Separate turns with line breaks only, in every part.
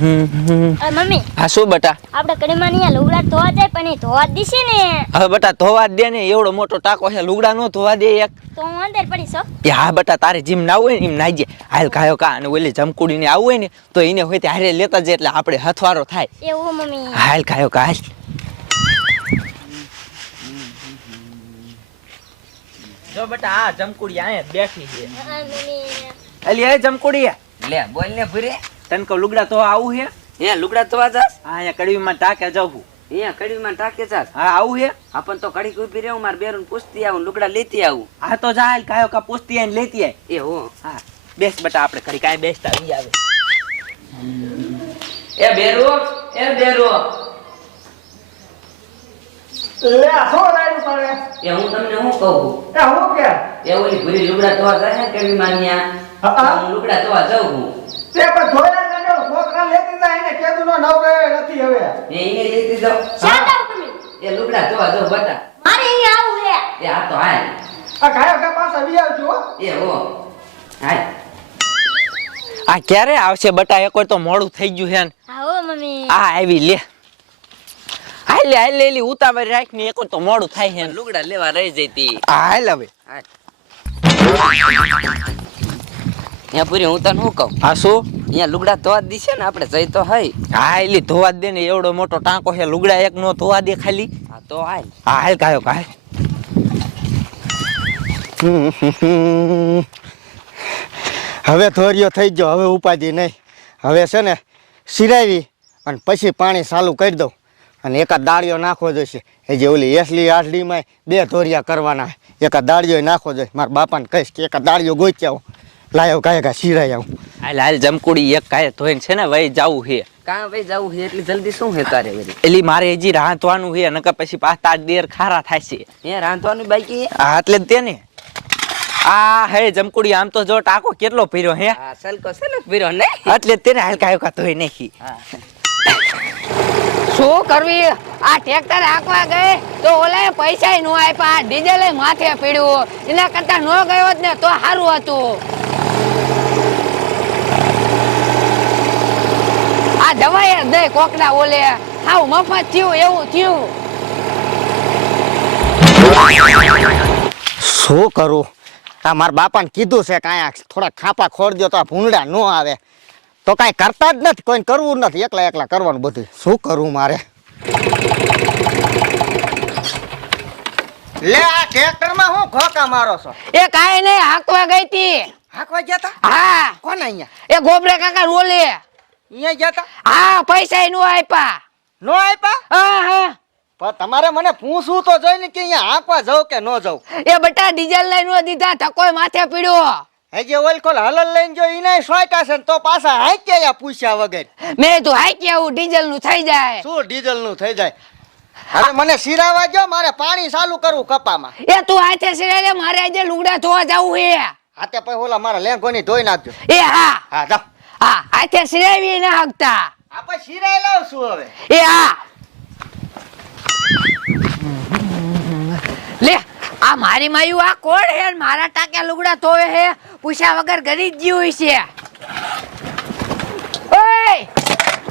Mummy
હા શું બટા?
આપણે કડીમાં નહીં લુગડા ધોવા જાય પણ એ ધોવા દીશે ને.
હવે બટા ધોવા દે ને એવડો મોટો ટાકો છે લુગડા નો ધોવા દે એક.
તો હું અંદર પડી હો.
એ હા બટા તારે જીમ ના હોય ને એમ નાઈ જાય. હાલ કાયો કા અને ઓલી જમકુડીને આવું હોય ને તો એને હોય ત્યારે હારે લેતા જાય એટલે આપણે હથવારો થાય.
એવું મમ્મી.
હાલ કાયો કા હાલ. જો બટા આ જમકુડી અહીંયા બેઠી છે. અલી એ જમકુડી
લે બોલ ને ભૂરે.
તને કહું લુગડા તો આવું છે
હે લુગડા તો જાસ
હા અહીંયા કડવીમાં ટાકે જવું
અહીંયા કડવીમાં ટાકે જાસ
હા આવું હે?
આપણ તો કડી ઊભી રહેવું માર બેરું પૂછતી આવું લુગડા લેતી આવું.
હા તો જાય કાયો કા પૂછતી આવીને લેતી આય.
એ હો.
હા બેસ બટા આપણે કરી કાંઈ બેસતા આવી આવે.
એ બેરો એ બેરો.
લે શું રાડ્યું તારે
એ હું તમને શું કહું?
એ હું કે?
એ ઓલી ભૂરી લુગડા તો જાય ને
હા, હા.
લુગડા તો જાઉં હું.
તે પણ ધોયા એને કેદું નથી હવે.
એ એ લેતી જાઉં
શાંત આવો તમે?
એ લુગડા જો જો બતા
મારે અહીં આવું છે
એ આ તો હાલ.
આ ગાયો કે પાછા વી આવજો
એ હો. હાલ.
આ ક્યારે આવશે બટા? એક તો મોડું થઈ ગયું હે ને.
આવો મમ્મી.
આ આવી લે. હાલ લે હાલ લે લી ઉતાવળ રાખ ને એક તો મોડું થાય હે ને.
લુગડા લેવા રહી જઈતી
આ હાલ હવે.
હાલ. એ પૂરી હું તને શું કહું?
આ શું?
અહીંયા લુગડા ધોવા જ છે ને આપણે જઈ તો હઈ.
હા એલી ધોવા દે ને એવડો મોટો ટાંકો છે લુગડા એક નો ધોવા દે ખાલી.
હા તો હાલ.
હા હાલ કાયો કા
હવે ધોર્યો થઈ ગયો હવે ઉપાધિ નહીં. હવે છે ને સિરાવી અને પછી પાણી ચાલુ કરી દઉં. અને એકાદ દાળિયો નાખવો જોઈશે. એ જે ઓલી એસલી આસલીમાં બે ધોરિયા કરવાના. એકાદ દાળિયો નાખવો જોઈએ મારા બાપાને કહીશ કે એકાદ દાળિયો ગોચ્યા લાયો કાય કા સિરાઈ આવું.
હાલ લાલ જમકુડી એક કાય ધોઈને છે ને ભાઈ જાવું હે.
કાં ભાઈ જવું હે? એટલી જલ્દી શું હે તારે વરી
એલી મારે હજી રાંધવાનું હે નકર પછી પાછા દેર ખારા થાય છે
એ રાંધવાનું બાકી
હા? એટલે તે ને આ હે જમકુડી આમ તો જો ટાકો કેટલો ભર્યો હે.
હા સલકો સલક ભર્યો ને
એટલે જ તેને હાલ કાયો કા ધોઈ નાખી.
શું કરવી? આ ટ્રેક્ટર હાંકવા ગઈ તો ઓલાએ પૈસા નો આપ્યા ડીઝલ માથે પીડ્યું. એના કરતા નો ગયો જ ને તો સારું હતું. આ દવાઈ જ દે કોકના ઓલે. હાવ મફત થયું એવું થયું.
શું કરું? આ મારા બાપાને કીધું છે કાંઈ થોડા ખાપા ખોરજો તો આ ભૂંડા ન આવે. તો કાંઈ કરતા જ નથી કોઈને કરવું નથી એકલા એકલા કરવાનું બધું. શું કરવું મારે? લે આ ટ્રેક્ટરમાં હું ખોકા મારો છો?
એ કાંઈ નહીં હાંકવા ગઈ તી.
હાંકવા ગયા તા?
હા.
કોને અહીંયા?
એ ગોબરે કાકા ઓલે
અહીંયા ગયા તા?
હા પૈસા નો આપ્યા
નો આપ્યા
હા હા.
પણ તમારે મને પૂછવું તો જોઈને કે અહીંયા હાંકવા જાઉં કે ન જાઉં?
એ બટા ડીઝલ લઈ નો દીધા ધક્કોય માથે પીડ્યો.
હજી ઓલ કોલ હલલ લઈને જો ઈને સોયટા છે ને તો પાછા હાઈક્યા પૂછ્યા વગર.
મેં તું હાઈક્યા હું ડીઝલનું થઈ જાય.
શું ડીઝલનું થઈ જાય? હવે મને સિરાવા જો મારે પાણી ચાલુ કરવું કપામાં.
એ તું હાથે સિરાય મારે આજે લુગડા ધોવા જવું હે.
હાથે પછી ઓલા મારા લેંગોની ધોઈ નાખજો.
એ હા.
હા જાઓ
હા તે સિરાવી ના હકતા.
આપણે સિરાઈ લાવશું હવે.
એ હા. લે આ મારી માયું આ કોણ હે? મારા ટાક્યા લુગડા ધોવે હે? પૂછ્યા વગર ગરી જીવ છે. ઓય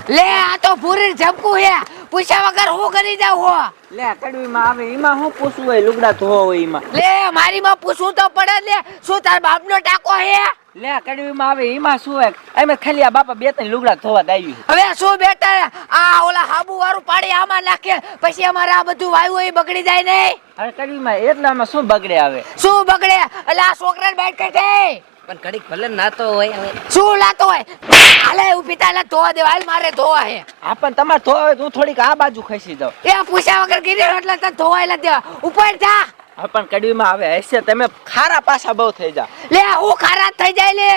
લે આ તો પૂરી ઝપકું હે. પૂછ્યા વગર હું કરી જાવ હો?
લે કડવીમાં આવે એમાં હું પૂછવું હોય લુગડા ધોવા હોય એમાં.
લે મારી માં પૂછવું તો પડે લે. શું તાર બાપનો ટાકો હે?
લે કડવીમાં આવે એમાં શું હોય? એમ ખાલી આ બાપા બે ત્રણ લુગડા ધોવા દાવી
હવે શું બેટા? આ ઓલા હાબુ વાળું પાડી આમાં નાખે પછી અમારે આ બધું વાયુ એ બગડી જાય નહીં?
હવે કડવીમાં એટલામાં શું બગડે આવે?
શું બગડે? એટલે આ છોકરાને બેઠ કાઢે.
પણ ઘડીક ભલે નાતો હોય હવે.
શું લાતો હોય? હાલે ઊભી તાલે ધોવા દેવા હાલ મારે ધોવા હે.
હા પણ તમારે ધોવા હોય તો હું થોડીક આ બાજુ ખસી જાઉં.
એ પૂછ્યા વગર ગીરી એટલે તને ધોવાયેલા દેવા. ઉપર જા.
હા પણ કડવીમાં આવે હશે તમે ખારા પાછા બહુ થઈ જા
લે હું ખારા થઈ જાય લે.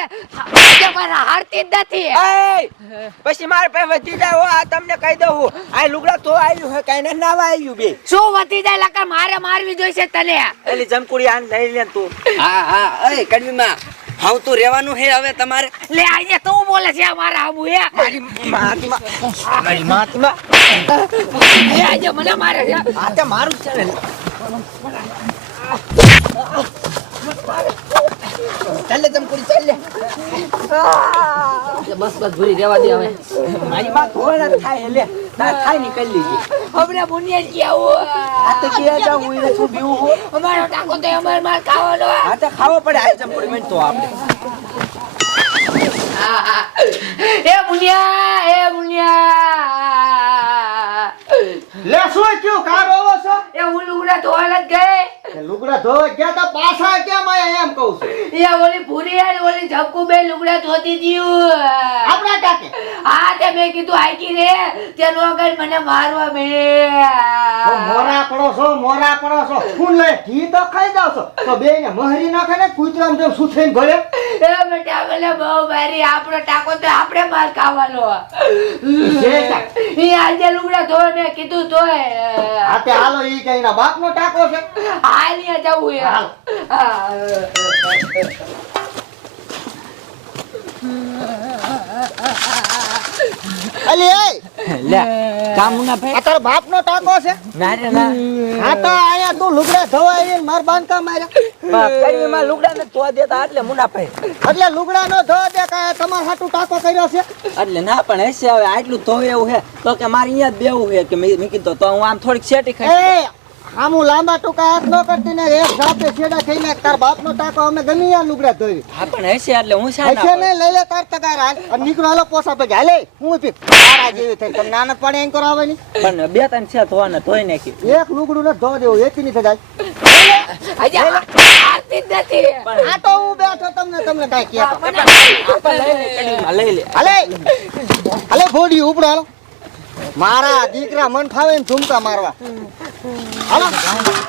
આજે મારા હારતી જ નથી.
એ પછી મારે પે વધી જાય હો, આ તમને કહી દઉં હું. આ લુગડા તો આવ્યું હે કઈ નાવા આવ્યું બે.
શું વધી જાય લકર મારે મારવી જોઈશે તને.
એલી જમકુડી આને લઈ લે તું.
હા હા એ કડવીમાં હાવ તું રહેવાનું હે હવે તમારે.
લે આજે તું બોલે છે અમારા મારા આબુ હે.
મારી મહાત્મા.
લે આજે મને મારે છે.
આ તો મારું જ છે ચાલે ચમકુડી ચાલે.
બસ બસ ભૂરી રેવા દે હવે.
મારી માં ધોવાના થાય લે ના થાયની કરી લીધી
હમણાં મુનિયા કે આવો.
આ તો કે જા હું એને શું બીવું હું?
અમારો ટાકો તો અમાર માર ખાવાનો
આ તો ખાવો પડે. આ ચમકુડી મેં તો આપણે.
એ બુનિયા એ મુનિયા.
લે શું થયું કાર છો?
એ હું લુગડા જ ગઈ
એ લુગડા ધોવા ગયા તો પાછા કેમ આયા એમ કહું છું?
એ ઓલી ભૂરી અને ઓલી ઝબકુ બે લુગડા ધોતી દીયું
આપણા કાકે
હા તે મેં કીધું આઈકી રે તે નો મને મારવા
તો મોરા પડો છો મોરા પડો છો. ફૂલ લે ઘી તો ખાઈ જાવ છો. તો બે ને મહરી નાખે ને કૂતરામ જેમ સુથઈને ઘરે
એ બેટા મને બહુ મારી આપણો ટાકો તો આપણે માર ખાવાનો.
જે ટા.
આજે લુગડા ધોય મેં કીધું તોય
આ તે હાલો ઈ કઈ ના બાપ બાપનો ટાકો છે
હાલિયા જવું એ
હાલ. અલી એ
લે કામ ના ભાઈ
આ તારા બાપનો ટાકો છે?
ના રે ના.
હા તો આયા તું લુગડા ધોવા આવીને માર બાંધકા માર્યા.
કઈ માં લુગડા ને ધોવા દેતા એટલે મુના ભાઈ
એટલે લુગડા નો ધોવા દે તમાર હાટુ ટાંકો કર્યો છે?
એટલે ના પણ હશે હવે આટલું ધોવે એવું હે તો કે મારે અહીંયા જ બેવું છે કે મેં કીધું તો હું આમ થોડીક શેટી ખાઈ
આમું લાંબા ટૂંકા હાથ ન કરતી ને એક જાતે છેડા થઈને તાર ટાકો અમે ગમી આ લુગડા ધોઈ.
હા પણ હશે એટલે હું શા
હશે ને લઈ લે તાર તગાર હાલ. અને નીકળો હાલો પોસા પગે હાલે હું પી તારા જેવી થઈ તમે નાનક પાણી એમ
પણ બે ત્રણ છે ધોવાના ધોઈ નાખી.
એક લુગડું ને ધો દેવું એક ની થાય આ તો હું બેઠો તમને તમને કાંઈ કહેતો.
લઈ લે
હાલે હાલે ઉપડો હાલો. મારા દીકરા મન ફાવે ને ઝુમકા મારવા. હાલો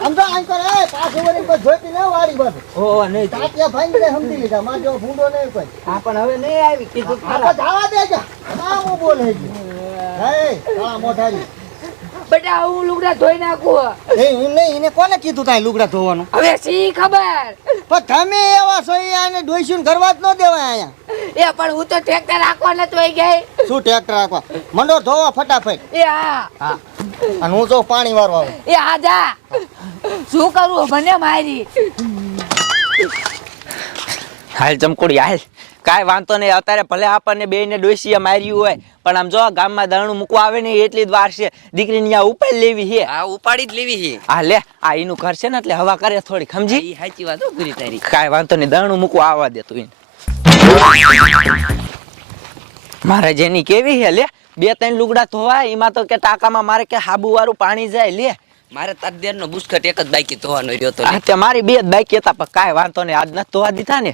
સમજો આમ કરે એ પાછું વળી કોઈ જોઈતી ન વાળી બસ
હો નહીં
તાત્યા ભાઈ સમજી લીધા માર ભૂંડો નહીં કોઈ.
હા પણ હવે નહીં આવી. કીધું
આ તો જવા દેજો. ના બોલે છે. હે કાળા મોઢારી.
બેટા હું લુગડા ધોઈ નાખું
એ હું નહીં એને કોને કીધું તાય લુગડા ધોવાનું?
હવે સી ખબર?
પણ તમે એવા છો આને ડોઈશું કરવા જ ન દેવાય અહીંયા.
એ પણ હું તો ટ્રેક્ટર રાખવા નતો આવી ગઈ.
શું ટ્રેક્ટર રાખવા? મંડો ધોવા ફટાફટ.
એ હા.
હા. અને હું જો પાણી વાળવા આવું.
એ હા જા. શું કરું? મને મારી.
હાલ ચમકોડી હાલ. કાંઈ વાંધો નહીં અત્યારે ભલે આપણને બેને ડોસીએ માર્યું હોય પણ આમ જો ગામમાં દાણું મૂકવા આવે ને એટલી જ વાર છે. દીકરીની આ ઉપાડી લેવી છે.
આ ઉપાડી જ લેવી છે.
હા લે આ એનું ઘર છે ને એટલે હવા કરે થોડી સમજી?
સાચી વાત પૂરી તારી.
કાંઈ વાંધો નહીં દાણું મૂકવા આવવા દે તું મારે જેની કેવી છે લે બે ત્રણ લુગડા ધોવાય એમાં તો કે ટાંકામાં મારે કે હાબુ વાળું પાણી જાય લે.
મારે તાર નો બુસ્કટ એક જ બાકી ધોવાનો રહ્યો
તો મારી બે જ બાઈક હતા પણ કાંઈ વાંધો નહીં આજ નથી ધોવા દીધા ને.